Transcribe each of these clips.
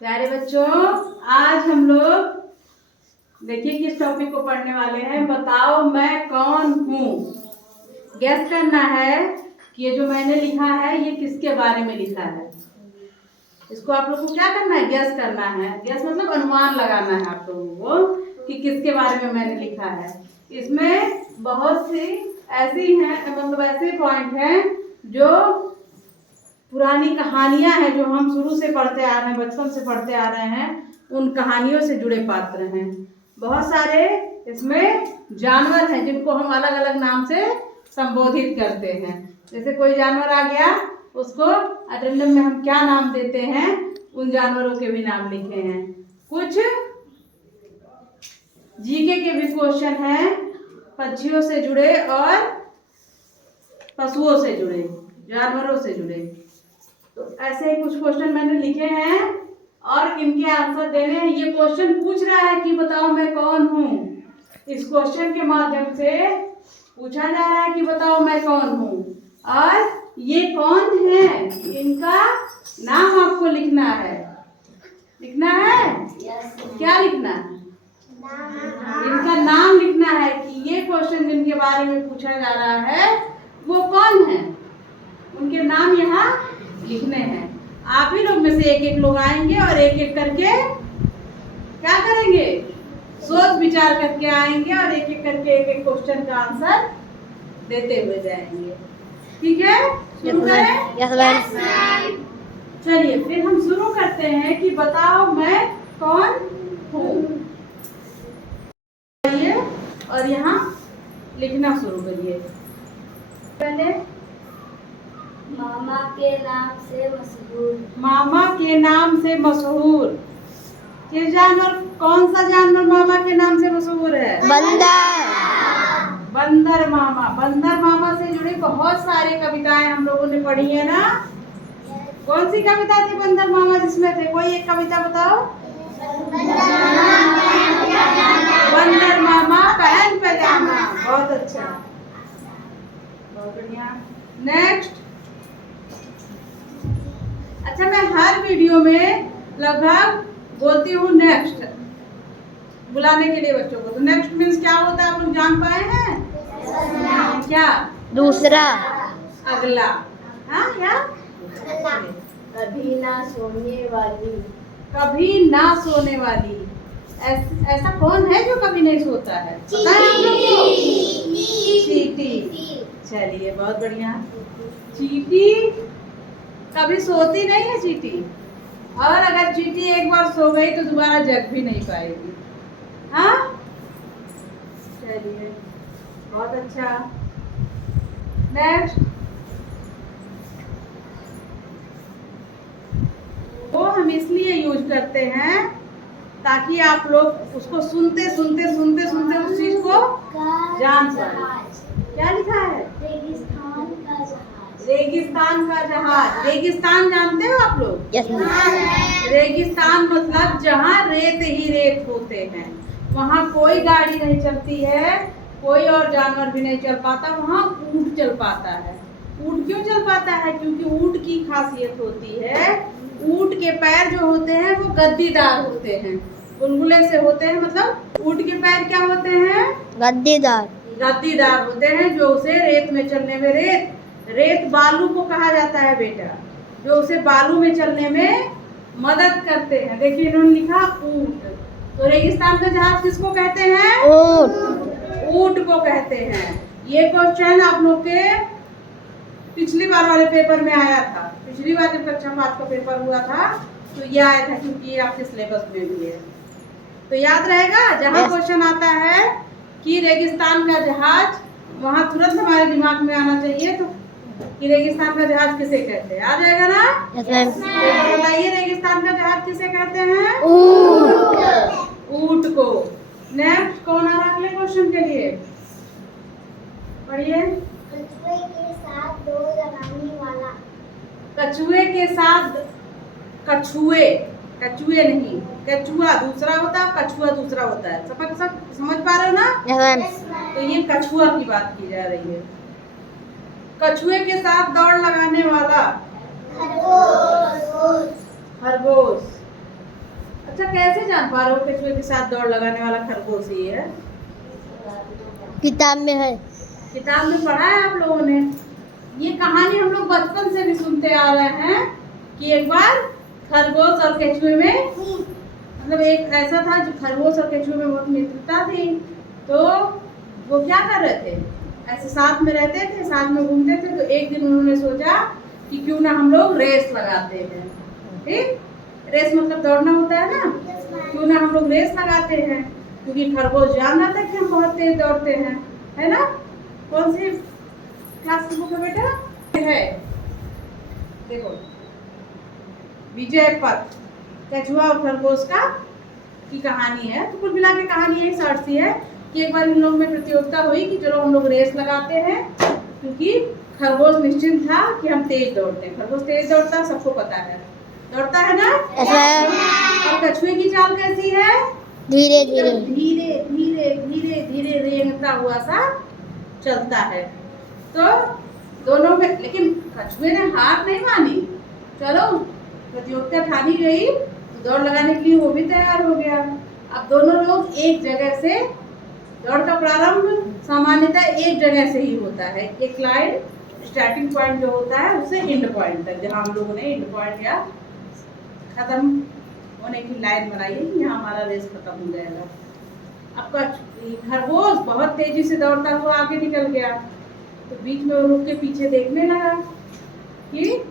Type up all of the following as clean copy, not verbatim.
प्यारे बच्चों, आज हम लोग देखिए किस टॉपिक को पढ़ने वाले हैं। बताओ मैं कौन हूँ। गैस करना है कि ये जो मैंने लिखा है ये किसके बारे में लिखा है। इसको आप लोग को क्या करना है, गैस करना है। गैस मतलब अनुमान लगाना है आप लोगों को कि किसके बारे में मैंने लिखा है। इसमें बहुत सी ऐसी हैं, मतलब ऐसे पॉइंट हैं जो पुरानी कहानियां हैं जो हम शुरू से पढ़ते आ रहे हैं, बचपन से पढ़ते आ रहे हैं। उन कहानियों से जुड़े पात्र हैं। बहुत सारे इसमें जानवर हैं जिनको हम अलग अलग नाम से संबोधित करते हैं। जैसे कोई जानवर आ गया, उसको अटेंडम में हम क्या नाम देते हैं, उन जानवरों के भी नाम लिखे हैं। कुछ जीके के भी क्वेश्चन हैं, पक्षियों से जुड़े और पशुओं से जुड़े, जानवरों से जुड़े। तो ऐसे ही कुछ क्वेश्चन मैंने लिखे हैं और इनके आंसर देने हैं। ये क्वेश्चन पूछ रहा है कि बताओ मैं कौन हूँ। इस क्वेश्चन के माध्यम से पूछा जा रहा है कि बताओ मैं कौन हूँ और ये कौन है, इनका नाम आपको लिखना है। लिखना है? क्या लिखना है? इनका नाम लिखना है कि ये क्वेश्चन जिनके बारे में पूछा जा रहा है वो कौन है, उनके नाम यहाँ लिखने हैं। आप ही लोग में से एक एक लोग आएंगे और एक एक करके क्या करेंगे, सोच विचार करके आएंगे और एक एक करके एक एक क्वेश्चन का आंसर देते हुए जाएंगे। ठीक है, शुरू करें? Yes ma'am. चलिए फिर हम शुरू करते हैं कि बताओ मैं कौन हूँ। और यहाँ लिखना शुरू करिए। पहले मामा के नाम से मशहूर। मामा के नाम से मशहूर। ये जानवर, कौन सा जानवर मामा के नाम से मशहूर है? बंदर। बंदर मामा। बंदर मामा से जुड़ी बहुत सारी कविताएं हम लोगों ने पढ़ी है ना। कौन सी कविता थी बंदर मामा जिसमें थे? कोई एक कविता बताओ। बंदर मामा पहन पैजामा। बहुत अच्छा, बहुत बढ़िया। नेक्स्ट। अच्छा, मैं हर वीडियो में लगभग बोलती हूँ नेक्स्ट बुलाने के लिए बच्चों को। तो नेक्स्ट मीन्स क्या होता है, आप लोग जान पाए हैं? क्या? दूसरा। अगला। हाँ, क्या? कभी ना सोने वाली। कभी ना सोने वाली। ऐसा कौन है जो कभी नहीं सोता है? पता है आप लोग को? चींटी। चलिए, बहुत बढ़िया। चींटी कभी सोती नहीं है चींटी, और अगर चींटी एक बार सो गई तो दोबारा जग भी नहीं पाएगी। हाँ, चलिए, बहुत अच्छा। नेक्स्ट। वो हम इसलिए यूज करते हैं ताकि आप लोग उसको सुनते सुनते सुनते सुनते उस चीज को जान पाए। क्या लिखा है? रेगिस्तान का जहाज। रेगिस्तान का जहाज। रेगिस्तान जानते हो आप लोग? Yes ma'am. रेगिस्तान मतलब जहाँ रेत ही रेत होते हैं, वहाँ कोई गाड़ी नहीं चलती है, कोई और जानवर भी नहीं चल पाता, वहाँ ऊंट चल पाता है। ऊंट क्यों चल पाता है? क्योंकि ऊंट की खासियत होती है, ऊंट के पैर जो होते हैं वो गद्दीदार होते हैं, बुलबुले से होते हैं। मतलब ऊंट के पैर क्या होते हैं? गद्दीदार। गद्दीदार होते हैं, जो उसे रेत में चलने में, रेत बालू को कहा जाता है बेटा, जो उसे बालू में चलने में मदद करते हैं। देखिए इन्होंने लिखा ऊंट। तो रेगिस्तान का जहाज किसको कहते हैं? ऊंट। ऊंट को कहते हैं। ये क्वेश्चन आप लोग के पिछली बार वाले पेपर में आया था। पिछली बार जब कक्षा 5 का पेपर हुआ था तो ये आया था, क्योंकि ये आपके सिलेबस में भी है। तो याद रहेगा, जहाँ क्वेश्चन आता है कि रेगिस्तान का जहाज, वहाँ तुरंत हमारे दिमाग में आना चाहिए तो कि रेगिस्तान का जहाज किसे कहते हैं। आ जाएगा ना? Yes ma'am. तो बताइए रेगिस्तान का जहाज किसे कहते हैं? ऊंट। ऊंट को। नेक्स्ट, कौन आ रहा अगले क्वेश्चन के लिए? पढ़िए। कछुए के साथ दौड़ लगाने वाला। कछुए के साथ, कछुए, कछुए नहीं, कछुआ दूसरा होता है, कछुआ दूसरा होता है। समझ पा रहे हो ना? Yes ma'am. तो ये कछुआ की बात की जा रही है। कछुए के साथ दौड़ लगाने वाला। खरगोश। खरगोश। अच्छा, कैसे जान पा रहे हो कछुए के साथ दौड़ लगाने वाला खरगोश ही है? किताब में है। किताब में पढ़ा है आप लोगों ने। ये कहानी हम लोग बचपन से भी सुनते आ रहे हैं कि एक बार खरगोश और कछुए में, मतलब एक ऐसा था जो खरगोश और कछुए में बहुत मित्रता थी। तो वो क्या कर रहे थे, ऐसे साथ में रहते थे, साथ में घूमते थे। तो एक दिन उन्होंने सोचा कि क्यों ना हम लोग रेस लगाते हैं। ठीक, रेस मतलब दौड़ना होता है ना, क्यों ना हम लोग रेस लगाते हैं, क्योंकि खरगोश जान रहा था कि हम बहुत तेज दौड़ते हैं, है ना। कौन सी क्लास की बुक है बेटा? है, देखो, विजय पथ, कछुआ और खरगोश का की कहानी है। तो कुल मिला के कहानी यही शॉर्ट सी है कि एक बार इन लोगों में प्रतियोगिता हुई कि चलो हम लोग रेस लगाते हैं, क्योंकि खरगोश निश्चिंत था कि हम तेज दौड़ते हैं। खरगोश तेज दौड़ता है, सबको पता है, दौड़ता है ना। और कछुए की चाल कैसी है? धीरे धीरे धीरे धीरे धीरे धीरे रेंगता हुआ सा चलता है। तो दोनों में, लेकिन कछुए ने हार नहीं मानी। चलो प्रतियोगिता ठानी गई, तो दौड़ लगाने के लिए वो भी तैयार हो गया। अब दोनों लोग एक जगह से, दौड़ का प्रारंभ सामान्यतः एक जगह से ही होता है। एक लाइन, स्टार्टिंग पॉइंट जो होता है उससे एंड पॉइंट तक, जहाँ हम लोगों ने एंड पॉइंट या खत्म होने की लाइन बनाई है, यहाँ हमारा रेस खत्म हो जाएगा। अब खरगोश बहुत तेजी से दौड़ता हुआ आगे निकल गया। तो बीच में वो रुक के पीछे देखने लगा कि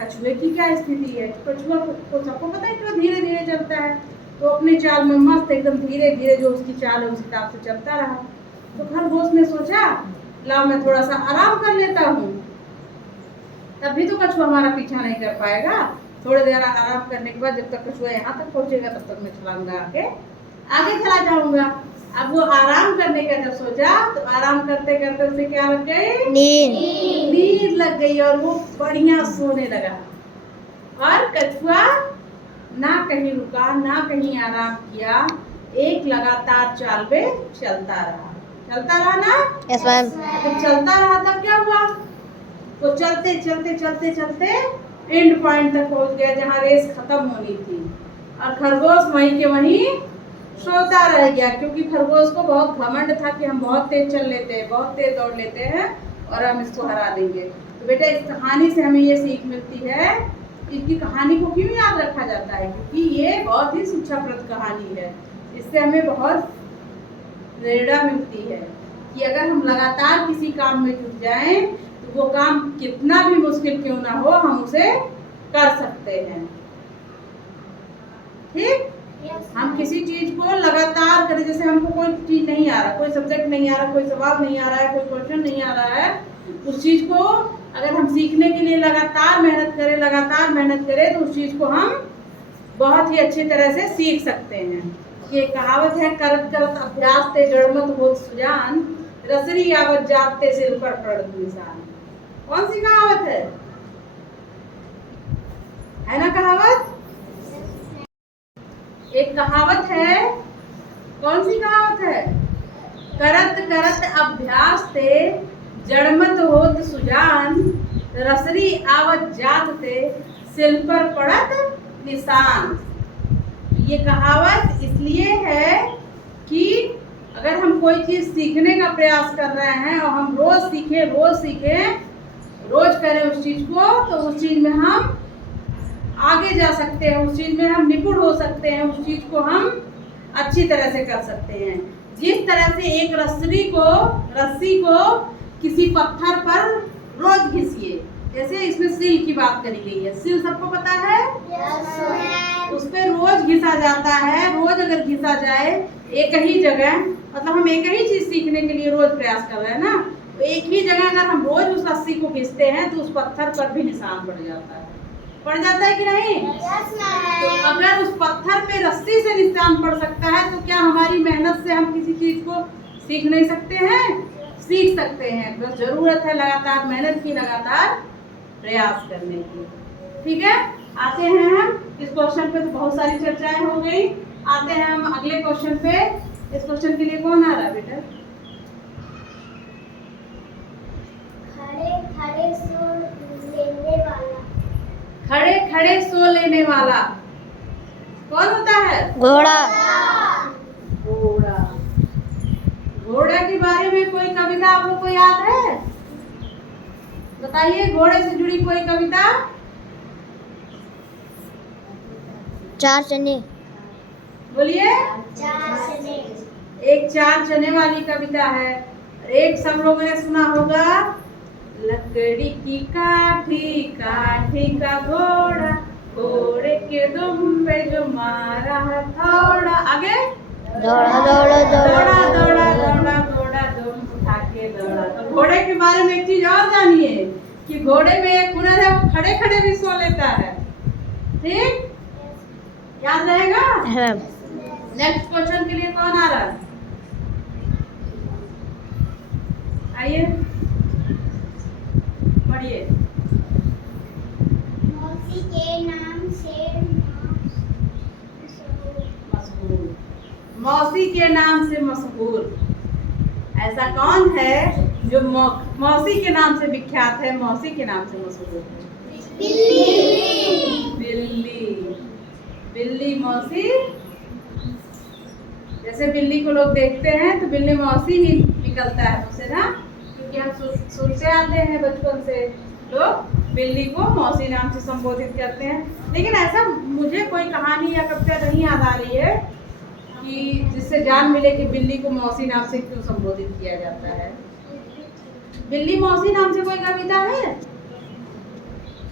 कछुए की क्या स्थिति है। कछुआ को सबको पता है कि वो धीरे धीरे चलता है, तो अपनी चाल में मस्त एकदम धीरे धीरे जो उसकी चाल है उस हिसाब से चलता रहा। तो खरगोश ने सोचा, लाओ मैं थोड़ा सा आराम कर लेता हूँ, तभी तो कछुआ हमारा पीछा नहीं कर पाएगा। थोड़ी देर आराम करने के बाद जब तक कछुआ यहाँ तक पहुंचेगा तब तक मैं छलांग लगा के आगे चला जाऊंगा। अब वो आराम करने का जब सोचा, तो आराम करते करते उसे क्या लग गई? नींद लग गई, और वो बढ़िया सोने लगा। और कछुआ ना कहीं रुका, ना कहीं आराम किया, एक लगातार चाल पे चलता रहा ना। Yes ma'am. जब चलता रहा तब क्या हुआ? वो चलते चलते चलते चलते एंड पॉइंट तक पहुंच गया, जहाँ रेस खत्म होनी थी। और खरगोश वहीं के वहीं सोता रह गया, क्योंकि खरगोश को बहुत घमंड था कि हम बहुत तेज चल लेते हैं, बहुत तेज दौड़ लेते हैं और हम इसको हरा देंगे। तो बेटा, इस कहानी से हमें ये सीख मिलती है, इसकी कहानी को क्यों याद रखा जाता है? क्योंकि ये बहुत ही शिक्षाप्रद कहानी है। इससे हमें बहुत प्रेरणा मिलती है कि अगर हम लगातार किसी काम में जुट जाएं, तो वो काम कितना भी मुश्किल क्यों ना हो, हम उसे कर सकते हैं। ठीक, हम किसी चीज को लगातार करें, जैसे हमको कोई चीज नहीं आ रहा, कोई सब्जेक्ट नहीं आ रहा, कोई सवाल नहीं आ रहा है, कोई क्वेश्चन नहीं आ रहा है, उस चीज को अगर हम सीखने के लिए लगातार मेहनत करें तो उस चीज को हम बहुत ही अच्छी तरह से सीख सकते हैं। ये कहावत है, करत करत अभ्यास ते जड़मत होत सुजान, रसरी आवत जाते सिर पर पड़त निशान। कौन सी कहावत है ना कहावत? एक कहावत है, कौन सी कहावत है? करत करत अभ्यास ते जड़मत होत सुजान, रसरी आवत जात ते सिल पर पड़त निशान। ये कहावत इसलिए है कि अगर हम कोई चीज सीखने का प्रयास कर रहे हैं और हम रोज सीखें, रोज करें उस चीज को, तो उस चीज में हम आगे जा सकते हैं, उस चीज में हम निपुण हो सकते हैं, उस चीज को हम अच्छी तरह से कर सकते हैं। जिस तरह से एक रस्सी को किसी पत्थर पर रोज घिसिए, जैसे इसमें सिल की बात करी गई है, सिल सबको पता है? उस पर रोज घिसा जाता है। रोज अगर घिसा जाए एक ही जगह, मतलब हम एक ही चीज सीखने के लिए रोज प्रयास कर रहे हैं ना, तो एक ही जगह अगर हम रोज उस रस्सी को घिसते हैं तो उस पत्थर पर भी निशान पड़ जाता है कि नहीं? तो अगर उस पत्थर पे रस्सी से निशान पड़ सकता है, तो क्या हमारी मेहनत से हम किसी चीज को सीख नहीं सकते हैं? सीख सकते हैं। बस जरूरत है लगातार मेहनत की, लगातार प्रयास करने की। ठीक है, आते हैं हम इस क्वेश्चन पे। तो बहुत सारी चर्चाएं हो गई, आते हैं हम अगले क्वेश्चन पे। इस क्वेश्चन के लिए कौन आ रहा है बेटा? खड़े सो लेने वाला। खड़े खड़े सो लेने वाला। कौन होता है? घोड़ा। घोड़ा। घोड़ा के बारे में कोई कविता आप लोग को याद है? बताइए, घोड़े से जुड़ी कोई कविता। चार चने। बोलिए। चार चने। एक चार चने वाली कविता है। एक सब लोगों ने सुना होगा, लकड़ी की काठी काठी का घोड़ा, घोड़े के दुम पे जो मारा हथौड़ा। आगे दौड़ा दौड़ा दौड़ा दौड़ा दौड़ा दौड़ा घोड़ा दुम उठा के दौड़ा। तो घोड़े के बारे में एक चीज और जानिए कि घोड़े में एक हुनर है, वो खड़े खड़े भी सो लेता है। ठीक, याद रहेगा। है। नेक्स्ट क्वेश्चन के लिए कौन आ रहा है? आइए पढ़िए। मौसी के नाम से मशहूर। मौसी के नाम से मशहूर। ऐसा कौन है जो मौसी के नाम से विख्यात है, मौसी के नाम से मशहूर है? बिल्ली। बिल्ली। बिल्ली मौसी। जैसे बिल्ली को लोग देखते हैं तो बिल्ली मौसी ही निकलता है मुझसे ना, क्योंकि हम सुनते आते हैं बचपन से, लोग बिल्ली को मौसी नाम से संबोधित करते हैं। लेकिन ऐसा मुझे कोई कहानी या कविता नहीं याद आ रही है कि जिससे जान मिले कि बिल्ली को मौसी नाम से क्यों संबोधित किया जाता है। बिल्ली मौसी नाम से कोई कविता है?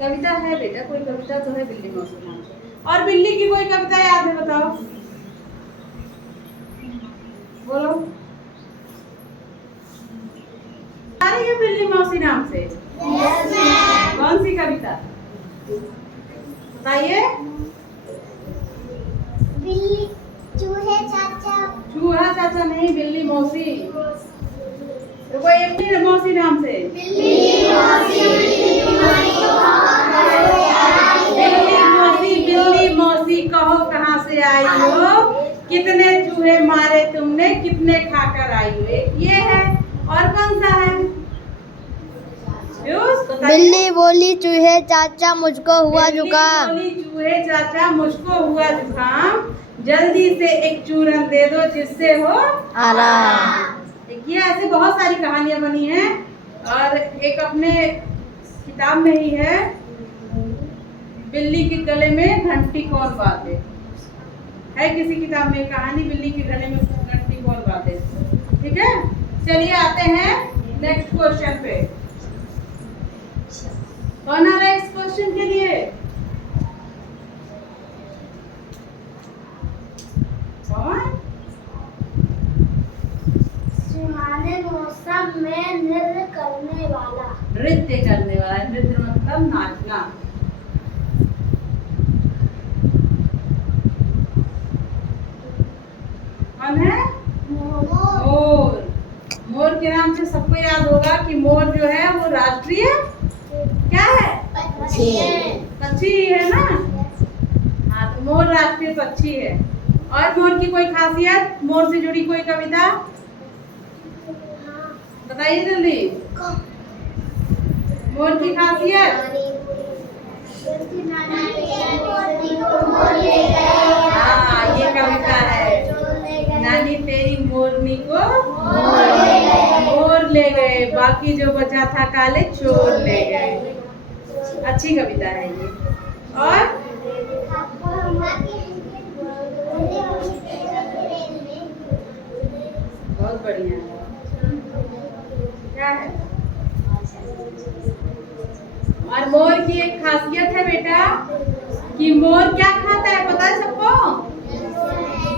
कविता है बेटा, कोई कविता तो है बिल्ली मौसी नाम से। और बिल्ली की कोई कविता याद है? बताओ, बोलो। आ रही है बिल्ली मौसी नाम से? कौन सी कविता बताइए? बिल्ली चूहे चाचा। चूहा चाचा नहीं, बिल्ली मौसी। तो कोई एक ही मौसी नाम से। बिल्ली मौसी। बिल्ली मौसी कहो कहाँ से आई हो, कितने चूहे मारे तुमने, कितने खाकर आई हो। एक ये है, और कौन सा है? बिल्ली बोली चूहे चाचा मुझको हुआ जुकाम। बोली चूहे चाचा मुझको हुआ जुकाम, जल्दी से एक चूरन दे दो जिससे हो आराम। देखिए, ऐसे बहुत सारी कहानियां बनी हैं। और एक अपने किताब में ही है, बिल्ली के गले में घंटी कौन बांधे। है किसी किताब में कहानी, बिल्ली के गले में घंटी कौन बांधे। ठीक है, चलिए आते हैं नेक्स्ट क्वेश्चन पे। कौन आ रहा है इस क्वेश्चन के लिए? कौन? सुहाने मौसम में नृत्य करने वाला। नृत्य करने वाला। नृत्य मतलब नाचना। कौन है? मोर। मोर के नाम से सबको याद होगा कि मोर जो है वो राष्ट्रीय क्या है? पक्षी है ना। हाँ, तो मोर राष्ट्रीय पक्षी है। और मोर की कोई खासियत, मोर से जुड़ी कोई कविता बताइए जल्दी। मोर की खासियत। हाँ, ये कविता है। नानी तेरी मोरनी को मोर ले गए, बाकी जो बचा था काले चोर ले गए। अच्छी कविता है ये। और बहुत बढ़िया है। क्या है? और मोर की एक खासियत है बेटा कि मोर क्या खाता है, पता है सबको?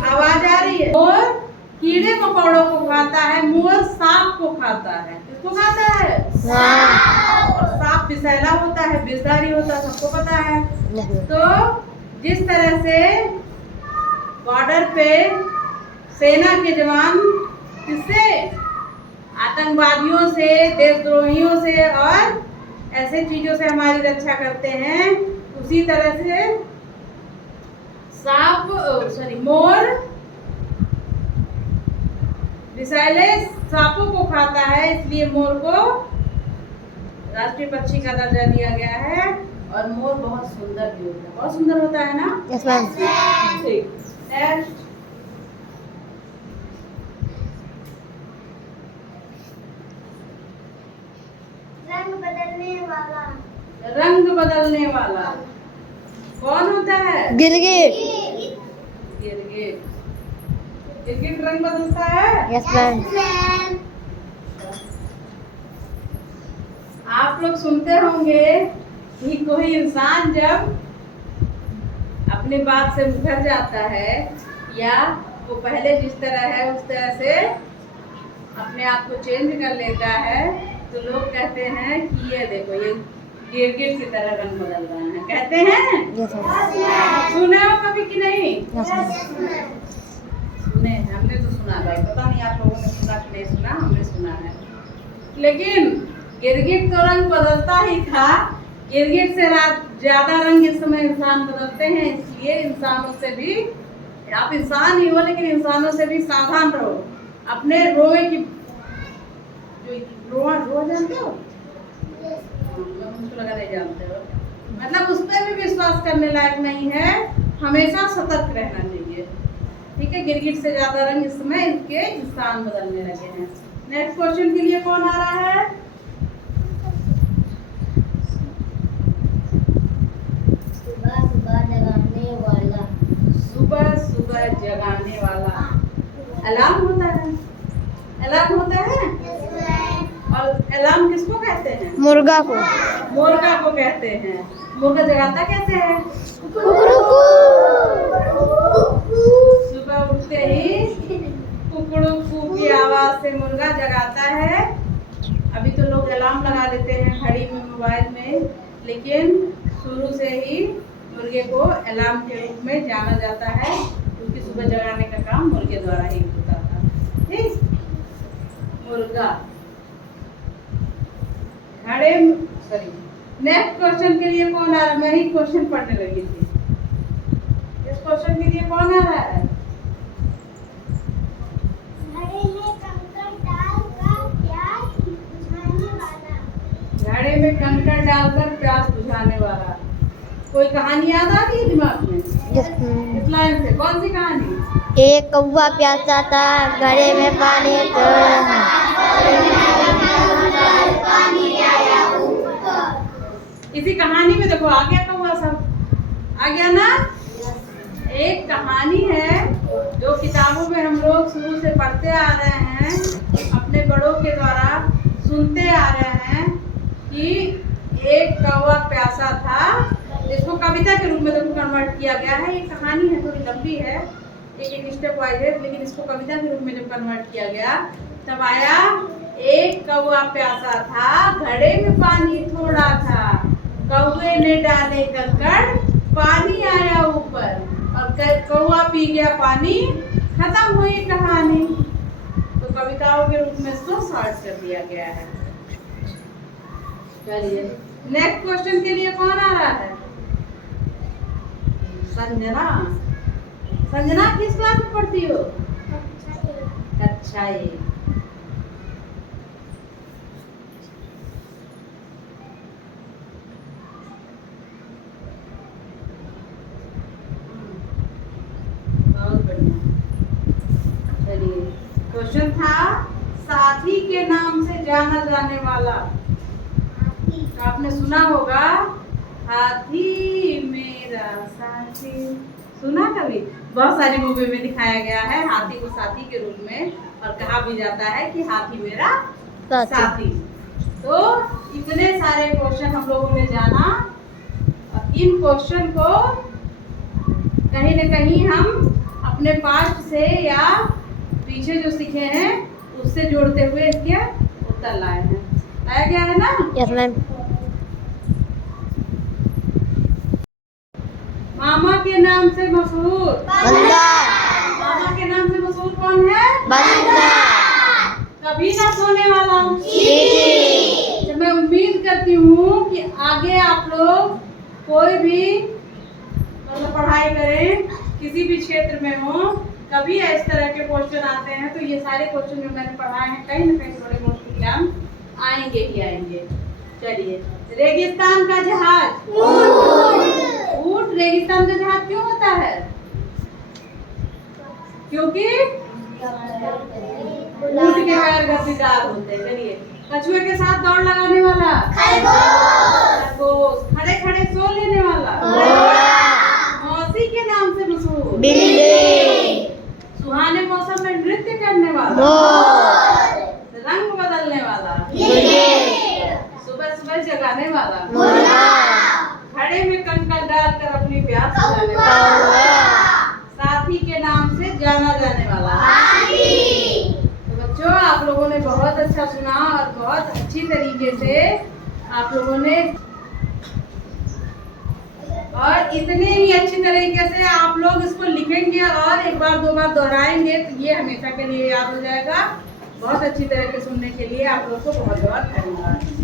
आवाज आ रही है? मोर कीड़े मकोड़ों को खाता है, मोर सांप को खाता है। किसको खाता है? और सांप विषैला होता है, विषधारी होता है, सबको पता है। तो जिस तरह से बॉर्डर पे सेना के जवान किससे, आतंकवादियों से, देशद्रोहियों से और ऐसे चीजों से हमारी रक्षा करते हैं, उसी तरह से मोर विषैले सांपों को खाता है, इसलिए मोर को राष्ट्रीय पक्षी का दर्जा दिया गया है। और मोर बहुत सुंदर भी होता है, बहुत सुंदर होता है ना। Yes ma'am. ठीक, नेक्स्ट। रंग बदलने वाला। रंग बदलने वाला कौन होता है? गिरगिट। गिरगिट। गिरगिट रंग बदलता है। Yes ma'am. आप लोग सुनते होंगे कि कोई इंसान जब अपनी बात से मुकर जाता है या वो पहले जिस तरह है उस तरह से अपने आप को चेंज कर लेता है तो लोग कहते हैं कि ये देखो ये गिरगिट की तरह रंग बदल रहा है, कहते हैं। Yes ma'am. सुने हो कभी कि नहीं? Yes ma'am. सुने, हमने तो सुना है, पता नहीं आप लोगों ने सुना कि नहीं सुना, हमने सुना है। लेकिन गिरगिट तो रंग बदलता ही था, गिरगिट से ज्यादा रंग इस समय इंसान बदलते हैं, इसलिए इंसानों से भी, आप इंसान ही हो लेकिन इंसानों से भी सावधान रहो। अपने रोए की जो रोआ जानते हो? मुझको लगा नहीं जानते हो। मतलब उस पर भी विश्वास करने लायक नहीं है, हमेशा सतर्क रहना चाहिए। ठीक है, गिरगिट से ज्यादा रंग इस समय इनके इंसान बदलने लगे हैं। नेक्स्ट क्वेश्चन के लिए कौन आ रहा है? सुबह सुबह जगाने वाला। सुबह सुबह जगाने वाला अलार्म होता है। अलार्म होता है। और अलार्म किसको कहते हैं? मुर्गा को। मुर्गा को कहते हैं। मुर्गा जगाता कैसे है? सुबह उठते ही कुकड़ू की आवाज से मुर्गा जगाता है। अभी तो लोग अलार्म लगा लेते हैं घड़ी में, मोबाइल में, लेकिन शुरू से ही मुर्गे को अलार्म के रूप में जाना जाता है, क्योंकि सुबह जगाने का काम मुर्गे द्वारा ही होता था। ठीक, मुर्गा घड़े। सॉरी, नेक्स्ट क्वेश्चन के लिए कौन आ रहा है? मैं ही क्वेश्चन पढ़ने लगी थी। इस क्वेश्चन के लिए कौन आ रहा है? घड़े में कंकड़ डालकर घड़े में कंकड़ डालकर प्यास प्यास बुझाने वाला। बुझाने वाला। कोई कहानी याद आ रही है दिमाग में? Yes ma'am. इस लाइन से कौन सी कहानी? एक कौवा प्यासा था, घड़े में पानी इसी कहानी में देखो आ गया कौवा सब, आ गया ना। एक कहानी है जो किताबों में हम लोग शुरू से पढ़ते आ रहे हैं, अपने बड़ों के द्वारा सुनते आ रहे हैं कि एक कौवा प्यासा था। इसको कविता के रूप में देखो कन्वर्ट किया गया है। ये कहानी है, थोड़ी लंबी है, एक स्टेप वाइज है, लेकिन इसको कविता के रूप में जब कन्वर्ट किया गया तब आया एक कौवा प्यासा था, घड़े में पानी थोड़ा था, कौवे ने डाले कंकड़, पानी आया ऊपर और कौवा पी गया पानी, खत्म हुई कहानी। तो कविताओं के रूप में इसको शॉर्ट कर दिया गया है। चलिए नेक्स्ट क्वेश्चन के लिए कौन आ रहा है? संजना। संजना किस क्लास में पढ़ती हो? अच्छा है। बहुत बढ़िया। चलिए क्वेश्चन था साथी के नाम से जाना जाने वाला। आपने सुना होगा हाथी मेरा साथी, सुना कभी? बहुत सारी मूवी में दिखाया गया है हाथी को साथी के रूप में, और कहा भी जाता है कि हाथी मेरा साथी। तो इतने सारे क्वेश्चन हम लोगों ने जाना, और इन क्वेश्चन को कहीं न कहीं हम अपने पास्ट से या पीछे जो सीखे हैं उससे जोड़ते हुए इसके उत्तर लाए हैं। लाया गया है ना? Yes ma'am. मामा के नाम से मशहूर। बंदा। मामा के नाम से मशहूर कौन है? बंदा। कभी ना सोने वाला। चींटी। तो मैं उम्मीद करती हूँ कि आगे आप लोग कोई भी मतलब पढ़ाई करें, किसी भी क्षेत्र में हो, कभी इस तरह के क्वेश्चन आते हैं तो ये सारे क्वेश्चन जो मैंने पढ़ाए हैं कहीं ना कहीं थोड़े बहुत ज्ञान आएंगे ही आएंगे। चलिए, रेगिस्तान का जहाज। ऊंट रेगिस्तान का जहाज क्यों होता है? क्योंकि ऊंट के पैर गद्दीदार होते हैं। चलिए, कछुए के साथ दौड़ लगाने वाला? खरगोश। खड़े खड़े सो लेने वाला? मौसी के नाम से मशहूर? सुहाने मौसम में नृत्य करने वाला? रंग बदलने वाला? सुबह सुबह जगाने वाला? घड़े में कंकर डालकर अपनी प्यास बुझाने वाला? साथी के नाम से जाना जाने वाला? तो बच्चों, आप लोगों ने बहुत अच्छा सुना और बहुत अच्छी तरीके से आप लोगों ने, और इतने ही अच्छी तरीके से आप लोग इसको लिखेंगे और एक बार दो बार दोहराएंगे तो ये हमेशा के लिए याद हो जाएगा। बहुत अच्छी तरह से सुनने के लिए आप लोग को बहुत बहुत धन्यवाद।